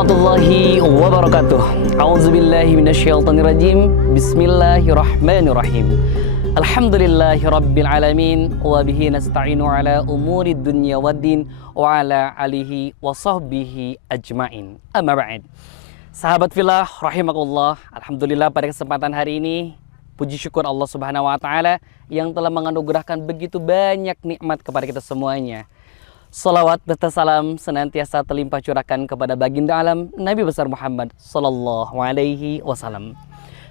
warahmatullahi wabarakatuh. A'udzubillahi minasyaitonirrajim. Bismillahirrahmanirrahim. Alhamdulillahirabbil alamin wa bihi nasta'inu ala umuri dunya waddin wa ala alihi wa sahbihi ajmain. Amma ba'd. Sahabat fillah rahimakumullah, alhamdulillah pada kesempatan hari ini puji syukur Allah Subhanahu wa taala yang telah menganugerahkan begitu banyak nikmat kepada kita semuanya. Salawat serta salam senantiasa terlimpah curahkan kepada baginda alam Nabi besar Muhammad sallallahu alaihi wasallam.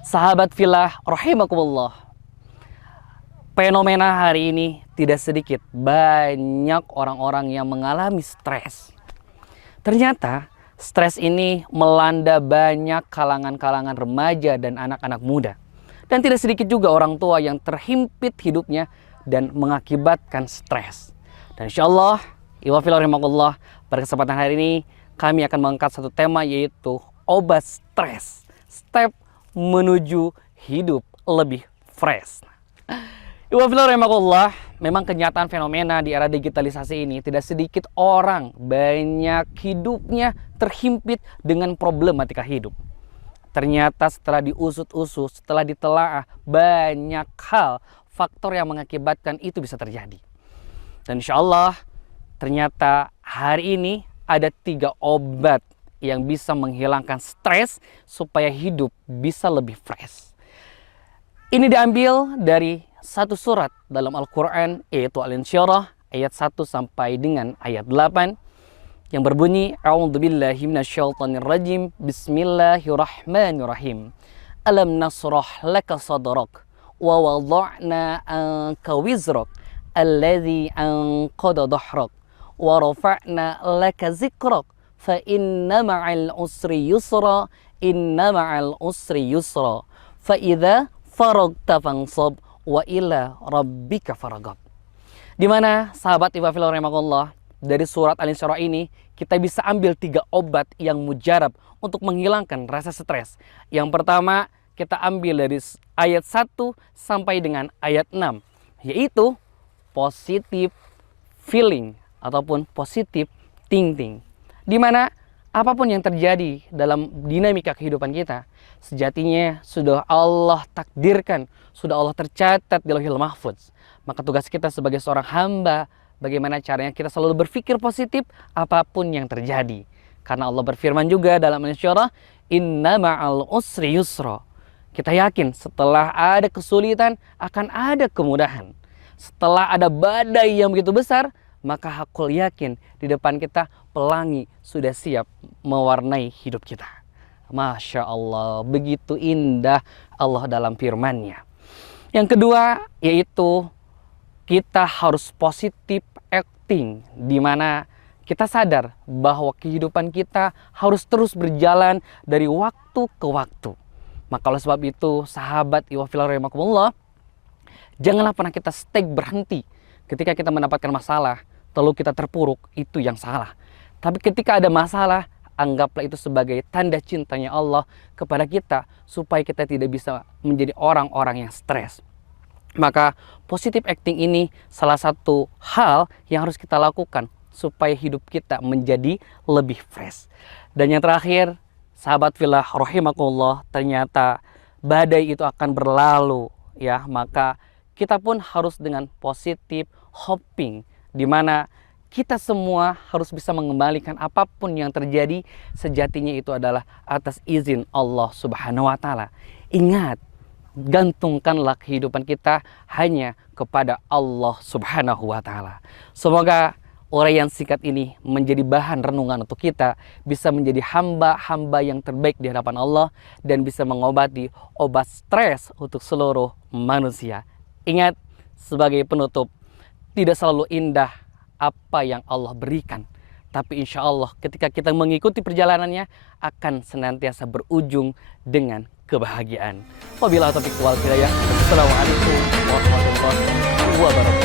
Sahabat fillah rahimakumullah. Fenomena hari ini tidak sedikit banyak orang-orang yang mengalami stres. Ternyata stres ini melanda banyak kalangan-kalangan remaja dan anak-anak muda. Dan tidak sedikit juga orang tua yang terhimpit hidupnya dan mengakibatkan stres. Dan insyaallah Iwafillah, pada kesempatan hari ini kami akan mengangkat satu tema, yaitu obat stres, step menuju hidup lebih fresh. Iwafillah, memang kenyataan fenomena di era digitalisasi ini tidak sedikit orang banyak hidupnya terhimpit dengan problematika hidup. Ternyata setelah diusut-usut, setelah ditelaah, banyak hal faktor yang mengakibatkan itu bisa terjadi. Dan insya Allah ternyata hari ini ada 3 obat yang bisa menghilangkan stres supaya hidup bisa lebih fresh. Ini diambil dari satu surat dalam Al-Quran, yaitu Al-Insyirah ayat 1 sampai dengan ayat 8 yang berbunyi, A'udzubillahi minasyaitonirrajim, Bismillahirrahmanirrahim. Alam nasrah laka sadrak wa wada'na anka wizrak alladzi anqadha dhahrak wa rafa'na laka zikrak fa inna ma'al usri yusra inna ma'al usri yusra fa idza faragta fansab wa ila rabbika faragab. Di mana sahabat Ibafillah rahimakumullah, dari surat Al-Insyirah ini kita bisa ambil 3 obat yang mujarab untuk menghilangkan rasa stres. Yang pertama kita ambil dari ayat 1 sampai dengan ayat 6, yaitu positive feeling ataupun positive thinking. Di mana apapun yang terjadi dalam dinamika kehidupan kita, sejatinya sudah Allah takdirkan, sudah Allah tercatat di Lauhil Mahfuz. Maka tugas kita sebagai seorang hamba, bagaimana caranya kita selalu berpikir positif apapun yang terjadi. Karena Allah berfirman juga dalam Al-Insyirah, Inna ma'al usri yusra. Kita yakin setelah ada kesulitan akan ada kemudahan. Setelah ada badai yang begitu besar, maka hakul yakin di depan kita pelangi sudah siap mewarnai hidup kita. Masya Allah, begitu indah Allah dalam firman-Nya. Yang kedua yaitu kita harus positive acting, di mana kita sadar bahwa kehidupan kita harus terus berjalan dari waktu ke waktu. Maka oleh sebab itu, sahabat Iwafillah rahimakumullah, janganlah pernah kita stay berhenti ketika kita mendapatkan masalah, lalu kita terpuruk, itu yang salah. Tapi ketika ada masalah, anggaplah itu sebagai tanda cintanya Allah kepada kita, supaya kita tidak bisa menjadi orang-orang yang stres. Maka positive acting ini salah satu hal yang harus kita lakukan supaya hidup kita menjadi lebih fresh. Dan yang terakhir, sahabat fillah rahimakumullah, ternyata badai itu akan berlalu, ya. Maka kita pun harus dengan positive hoping, di mana kita semua harus bisa mengembalikan apapun yang terjadi, sejatinya itu adalah atas izin Allah Subhanahu wa taala. Ingat, gantungkanlah kehidupan kita hanya kepada Allah Subhanahu wa taala. Semoga uraian singkat ini menjadi bahan renungan untuk kita, bisa menjadi hamba-hamba yang terbaik di hadapan Allah dan bisa mengobati obat stres untuk seluruh manusia. Ingat, sebagai penutup, tidak selalu indah apa yang Allah berikan, tapi insya Allah ketika kita mengikuti perjalanannya akan senantiasa berujung dengan kebahagiaan. Wabillahi taufiq wal hidayah. Assalamualaikum warahmatullahi wabarakatuh.